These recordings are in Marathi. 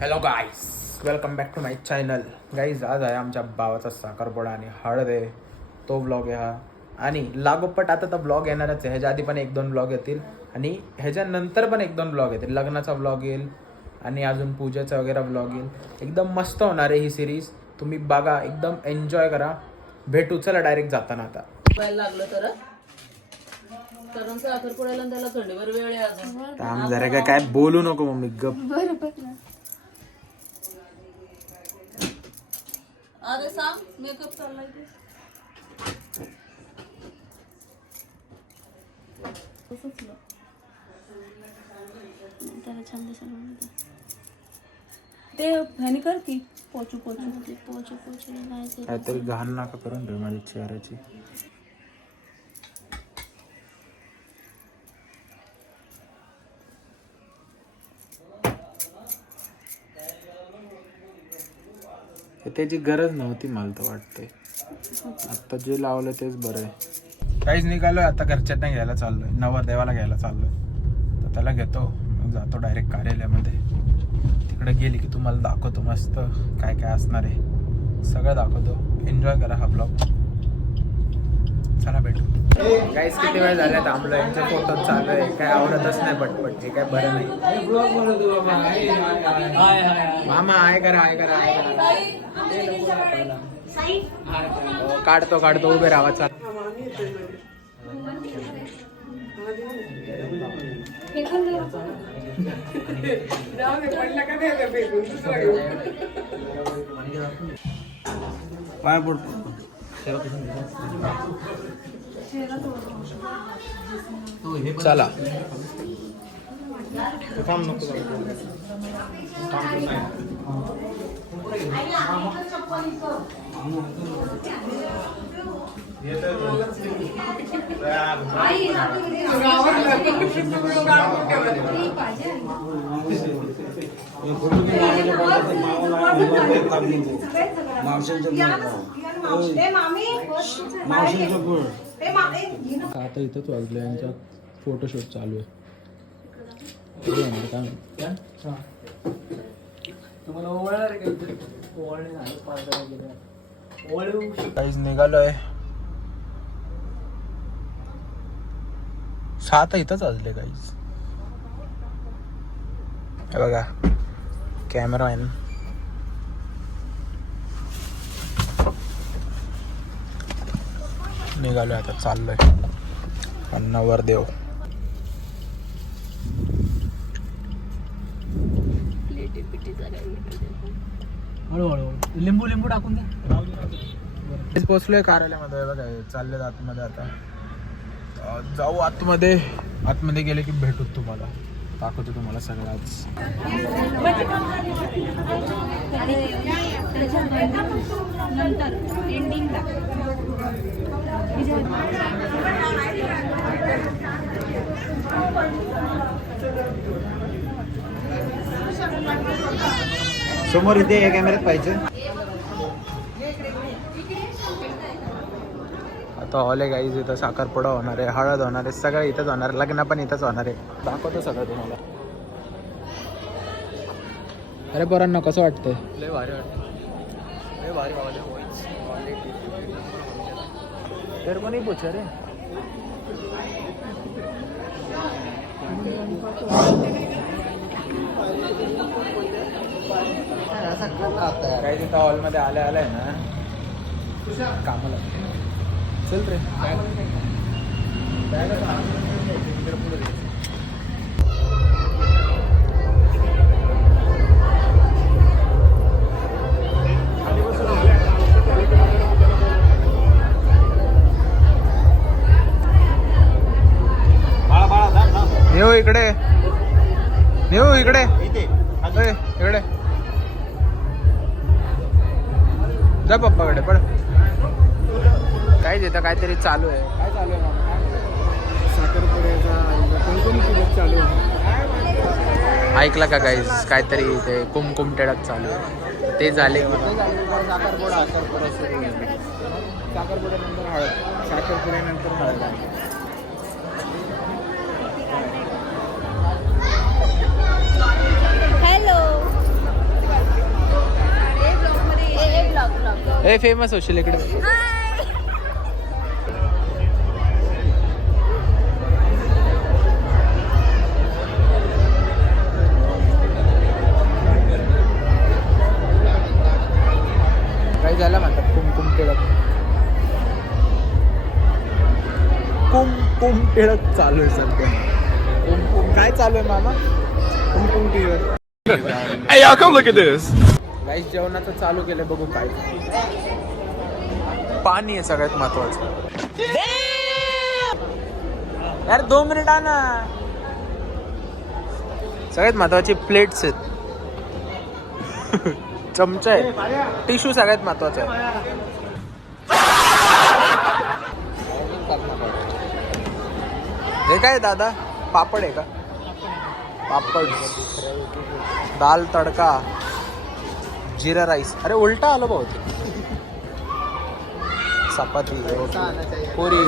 Hello guys, welcome back to my channel. Guys, आज आहे आमच्या भावाचा साखरपुडा आणि हळद आहे. तो व्लॉग आहे हा. आणि लागोपाठ आता तर ब्लॉग येणारच आहे. ह्याच्या आधी पण 1-2 ब्लॉग येतील आणि ह्याच्यानंतर पण 1-2 ब्लॉग येतील. लग्नाचा ब्लॉग येईल आणि अजून पूजेचा वगैरे ब्लॉग येईल. एकदम मस्त होणार आहे ही सिरीज. तुम्ही बघा, एकदम एन्जॉय करा. भेटू, चला डायरेक्ट जाताना आता. लागलं तर कारण साखरपुड्याला त्याला थंडीवर वेळ आहे अजून. थांब जरा, काय बोलू नको मम्मी, गप. अरे सांग, मेकअप चाललाय ते. त्याला छान दिसायला ते ह्यानी कर की पोचू नाही काहीतरी घाण नका करून रे माझ्या चेहऱ्याची. त्याची गरज नव्हती मला तर वाटतंय. आता जे लावलं तेच बरं आहे. काहीच निघालोय आता, घरच्यांना घ्यायला चाललोय, नवरदेवाला घ्यायला चाललोय. तर त्याला घेतो, मग जातो डायरेक्ट कार्यालयामध्ये. तिकडे गेली की तुम्हाला दाखवतो मस्त काय काय असणार आहे, सगळं दाखवतो. एन्जॉय करा हा ब्लॉग. चला भेटू. काहीच किती वेळ झाला थांबलो, यांचे फोटो चालू आहे. काय आवडतच नाही पटपट, हे काय बरं नाही. मामा आहे करा, आहे करा, आहे करा. काढतो उभे राहा. चाल पाय पडतो. चला काम नको. आता इथंच वाजलं, यांचा फोटोशूट चालू आहे. काहीच निघालोय. 7 इथंच वाजले काहीच. हे बघा कॅमेरामॅन. निघालोय आता, चाललोय नवरदेव. हळूहळू लिंबू टाकून द्या. पोचलोय कार्यालयामध्ये. बघा चालले आतमध्ये. आता जाऊ आतमध्ये गेले की भेटू, तुम्हाला दाखवतो तुम्हाला सगळ्याच. समोर इथे कॅमेऱ्यात पाहिजे. आता हॉल आहे गाईज. इथं साखरपुडा होणार आहे, हळद होणार आहे, सगळं इथंच होणार आहे. लग्न पण इथंच होणार आहे. दाखवतो सगळं तुम्हाला. अरे पोरांना कसं वाटतंय? लय भारी वाटतं, लय भारी वाटतं. तेरे को नहीं पूछा रे. काही तिथं हॉलमध्ये आलंय ना कामाला. चल रे. येऊ इकडे, येऊ इकडे, इकडे जा पप्पाकडे पड. काय देतं, काहीतरी चालू आहे. काय चालू आहे मामा? साखरपुड्याचा चालू आहे. ऐकलं का गाईज? काहीतरी ते कुमकुम टेळक चालू आहे. ते झाले साखरपुडा साखरपुड्यानंतर हळद, साखरपुड्यानंतर हळद. हॅलो ए फेमस होशील इकडे. काय झालं म्हणतात कुमकुम टिळक. कुमकुम टिळक चालू आहे सध्या. कुमकुम काय चालू आहे मामा? कुमकुम Tilak. Hey, y'all, come look at this. गाईस जेवणाचं चालू केलं, बघू काय. पाणी आहे सगळ्यात महत्वाचं. यार 2 मिनिट ना. सगळ्यात महत्वाची प्लेट्स आहेत. चमचा आहे. टिश्यू सगळ्यात महत्वाचा आहे. हे काय दादा पापड आहे का? पापड, दाल तडका, जीरा राईस. अरे उलटा आलो बहुत. चपाती, पुरी,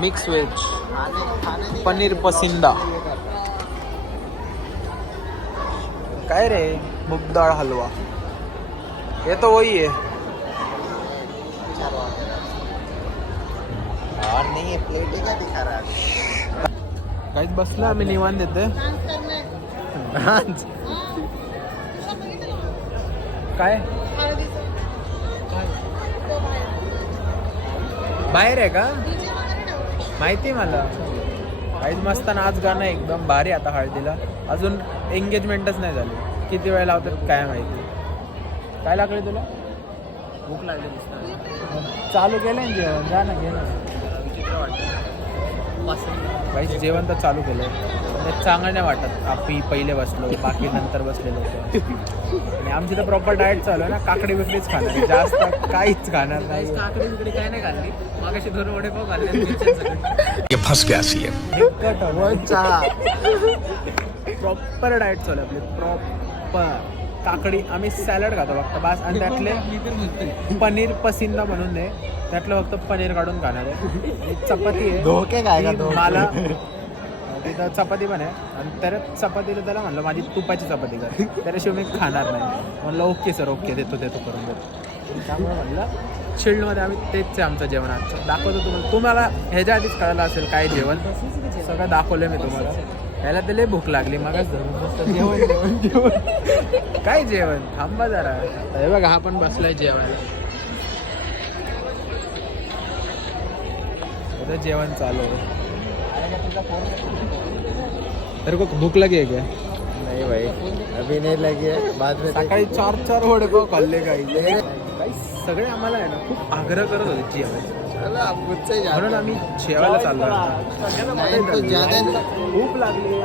मिक्स वेज, पनीर पसिंदा. काय रे? मूग दाळ हलवा. ये तो वही है. और नहीं है, प्लेट ही क्या दिखा रहा है? काहीच बसलं आम्ही निवांत देते. काय बाहेर आहे का? माहिती मला. काहीच मस्त नाच गाणं एकदम भारी. आता हळदीला अजून एंगेजमेंटच नाही झाली. किती वेळ लावतात काय माहिती. काय लागले तुला? भूक लागली. चालू केलं ना जेवण. जा ना, घे ना. काही जेवण तर चालू केलं. चांगलं नाही वाटत. आपण पहिले बसलो, बाकी नंतर बसले लोक. आणि आमची तर प्रॉपर डाएट चालू आहे ना. काकडी बिकडीच खाणार आहे, जास्त काहीच खाणार नाही. काकडी बिकडी काय नाही खाल्ली. मागाशी 2 वडेपाव खाल्ले. फंस गया सी प्रॉपर डाएट चालू आहे आपली. प्रॉपर काकडी. आम्ही सॅलड खातो फक्त बस. आणि त्यातले पनीर पसिंदा म्हणून आहे, त्यातलं फक्त पनीर काढून खाणार आहे. चपाती आहे. धोके काय का? मला तिथं चपाती पण आहे. आणि तर चपातीला त्याला म्हणलं माझी तुपाची चपाती कर, त्याच्याशिवाय मी खाणार नाही. म्हणलं ओके सर, ओके देतो करून देतो. त्यामुळे म्हणलं शिल्डमध्ये आम्ही तेच आहे आमचं जेवण आजचं. दाखवतो तुम्हाला ह्याच्या आधीच कळलं असेल काय जेवण. सगळं दाखवलं मी तुम्हाला. ह्याला तर लय भूक लागली मगच धरून जेवण जेवण जेवण. काय जेवण? थांबा जरा. हे बघा हा पण बसलाय जेवायला. आता जेवण चालू आहे. तेरे को भूक लगी है क्या? नहीं भाई, अभी नहीं लगी है, बाद में सकाळी 4 वडेपाव खाल्ले काही. सगळे आम्हाला आहे ना खूप आग्रह करत होते जेवायला. चलो आप मुझसे ही म्हणून आम्ही जेवायला चाललो. तो ज्यादा भूक लागली.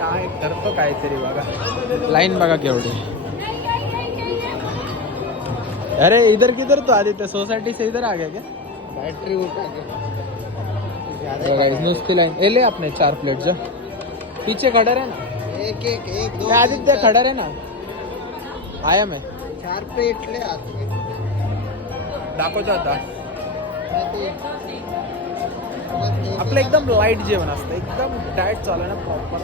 काय करतो काहीतरी. बघा लाईन बघा केवढी. अरे इधर किधर तो आदित्य सोसाइटी से इधर आ गया क्या? बैटरी उठा के नुसती लाइन. ले अपने 4 प्लेट जा. पीछे खड़ा रहे ना. एक दो आदित्य खड़ा रहे ना. आया मैं. 4 प्लेट ले आते. दाखवतो आता. आपलं एकदम लाईट जेवण असतं. एकदम डाएट चालू आहे ना प्रॉपर.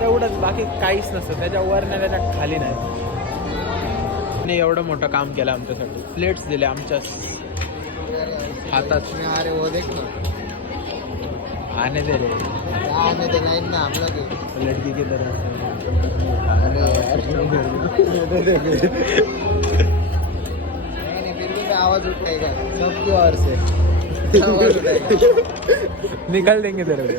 तेवढंच, बाकी काहीच नसतं. त्याच्यावर नाही, त्याच्या खाली नाही. एवढं मोठं काम केलं आमच्यासाठी. प्लेट्स दिले आमच्या हातात. अरे वो देख ना, आने दे रे. आने दे लाइन में हम लोग लड़की की तरह. नहीं फिर भी आवाज उठाएगा सबकी ओर से. आवाज उठाएगा. निकाल देंगे तेरे को.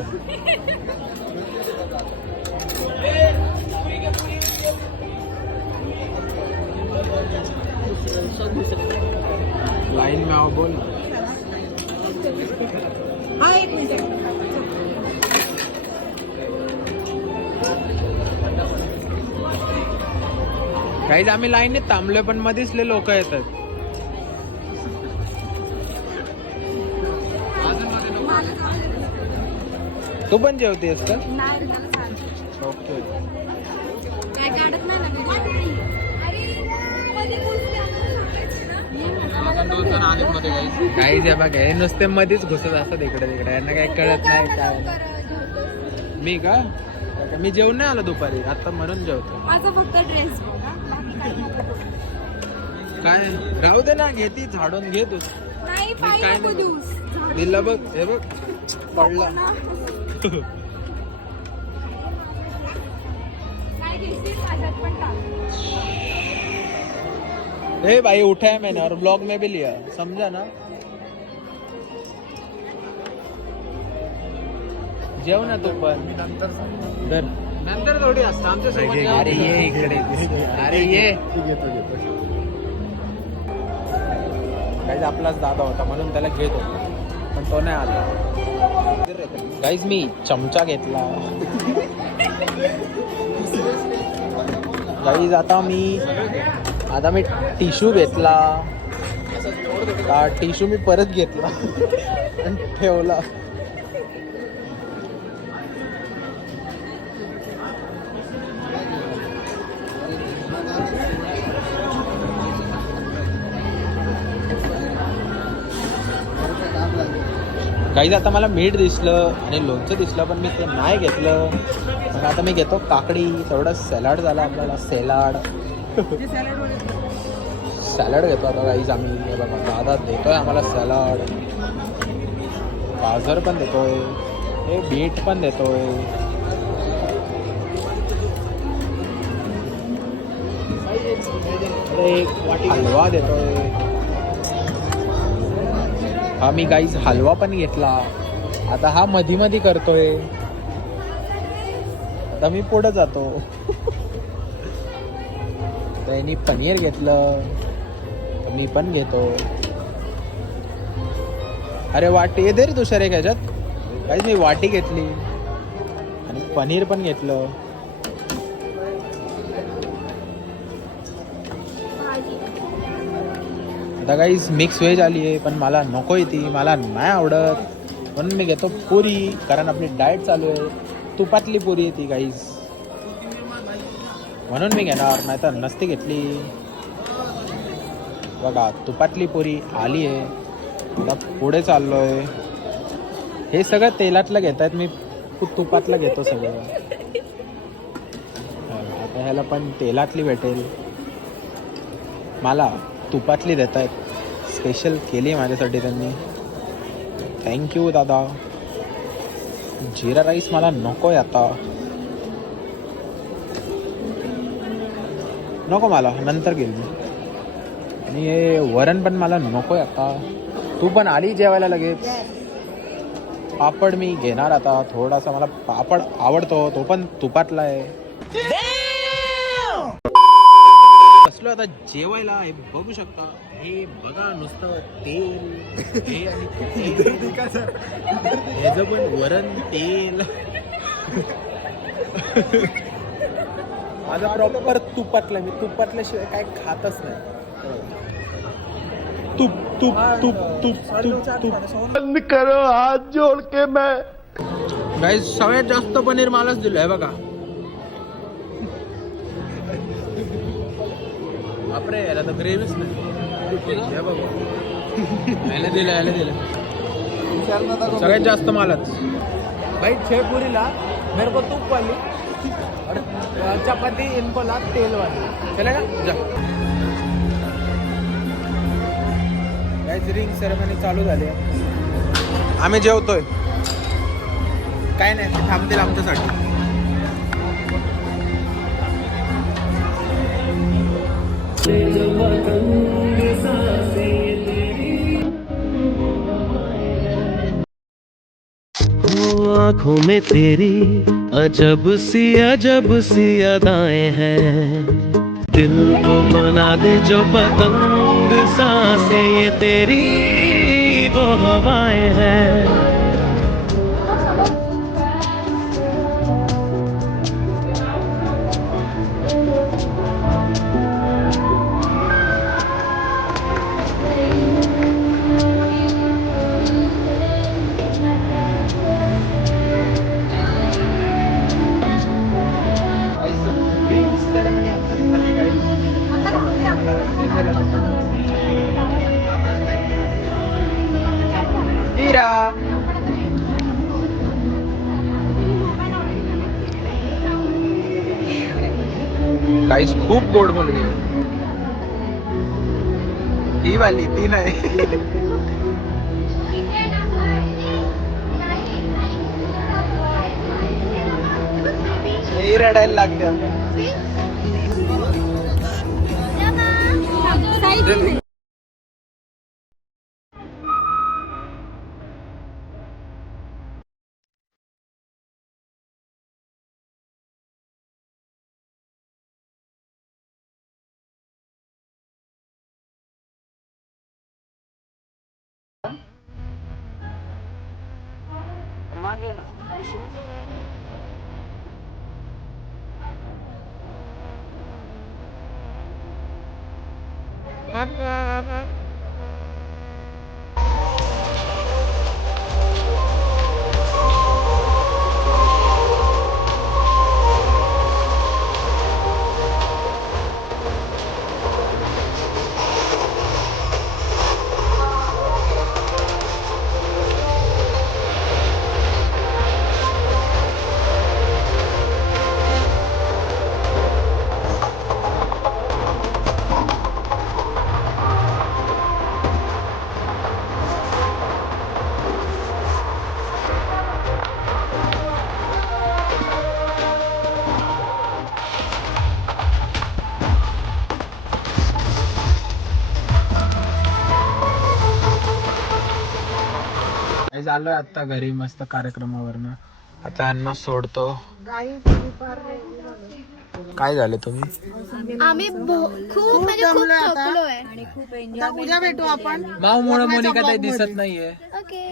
लाइन में आओ. बोल. काही आम्ही लाईनीत थांबलोय पण मध्येच लय लोक येतात. तू पण जेवतेस का? ओके. काही द्या बघा, हे नुसते मध्येच घुसत असतात इकडे तिकडे. यांना काही कळत नाही काय. मी का मी जेवण नाही आलो दुपारी, आता म्हणून जेवतो. माझा फक्त ड्रेस काय राहू दे ना, घेती झाडून घे तू. नाही मी काय नको नाही दिवस दिला बघ, हे बघ पडला. काय घेशील माझ्यात पण टाक. ए भाई उठाया मैंने और ब्लॉग में भी लिया, समझा ना. जेव ना तू पण नंतर नंतर थोडी असतं आमच्या सोबत. अरे ये इकडे, अरे ये. गाईज आपलाच दादा होता म्हणून त्याला घेत होता, पण तो नाही आला. गाईज मी चमचा घेतला. गाईज आता मी टिश्यू घेतला. टिश्यू मी परत घेतला आणि ठेवला. गाईज आता मला मीठ दिसलं आणि लोणचं दिसलं, पण मी ते नाही घेतलं. मग आता मी घेतो काकडी. तेवढं सॅलड झालं आपल्याला, सॅलड घेतो आता गाईज आम्ही. हे बघा दादा देतोय आम्हाला सॅलड, गाजर पण देतोय, हे बीट पण देतोय. हलवा देतोय. हा मी गाईज हलवा पण घेतला. आता हा मधी मधी करतोय. आता मी पुढे जातो. त्यांनी पनीर घेतलं, तर मी पण घेतो. अरे वाटी दे रे दुसऱ्या एक ह्याच्यात. गाईज मी वाटी घेतली आणि पनीर पण घेतलं. आता गाईज मिक्स व्हेज आली आहे, पण मला नको आहे ती, मला नाही आवडत. म्हणून मी घेतो पुरी, कारण आपली डाएट चालू आहे. तुपातली पुरी आहे ती गाईज, म्हणून मी घेणार, नाही तर नसती घेतली. बघा तुपातली पुरी आली आहे. आता पुढे चाललोय. हे सगळं तेलातलं घेत आहेत, मी तुपातलं घेतो सगळं. आता ह्याला पण तेलातली भेटेल, मला तुपातली देत आहेत. स्पेशल केली आहे माझ्यासाठी त्यांनी. थँक्यू दादा. जिरा राईस मला नको आहे आता, नको मला, नंतर घेईल मी. आणि हे वरण पण मला नको आहे आता. तू पण आली जेवायला लगेच. पापड मी घेणार आता थोडासा, मला पापड आवडतो, तो पण तुपातला आहे. बसलो आता जेवायला. हे बघू शकता, हे बघा नुसतं तेल, हे आणि ह्याचं पण वरण तेल. माझा प्रॉपर तुपातला, मी तुपातल्याशिवाय काय खातच नाही. तूप तूप तूप तूप तूप तूप. बंद करो हाथ जोड़ के मैं. गाईज सगळ्यात जास्त पनीर मलाच दिलं आहे बघा. बापरे, याला तर ग्रेव्हीच नाही. हे बघा, याला दिलं सगळ्यात जास्त मलाच. भाई 6 पुरीला मेरे को तूप वाली और चपाती इनको ला तेल वाली. चलेगा जा. गाईज रिंग सेरेमनी चालू झाली. आम्ही जेवतोय. काय नाही, ते थांबतील आमच्यासाठी. आँखों में तेरी अजब सी अदाएं हैं. दिल को बना दे जो पतंग सांसें, ये तेरी वो हवाएं हैं. गाईस खूप गोड मुलगी. ही वाली ती नाही. ही रडायला लागते झालोय आता घरी मस्त कार्यक्रमावरनं. आता यांना सोडतो. काय झालं तुम्ही? आम्ही खूप म्हणजे खूप थकलोय आणि खूप एन्जॉय. उद्या भेटू आपण. माऊ मुळे मोनिका ताई दिसत नाहीये. ओके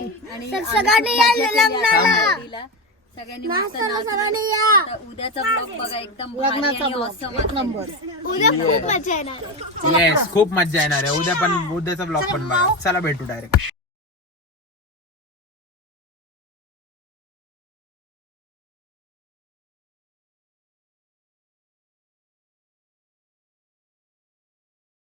सगळ्यांनी या लग्नाला. सगळ्यांनी आता उद्याचा ब्लॉग बघा एकदम भारी आणि awesome असेल. उद्या खूप मजा येणार. येस खूप मजा येणार आहे. उद्या पण उद्याचा ब्लॉग पण बघा. चला भेटू डायरेक्ट.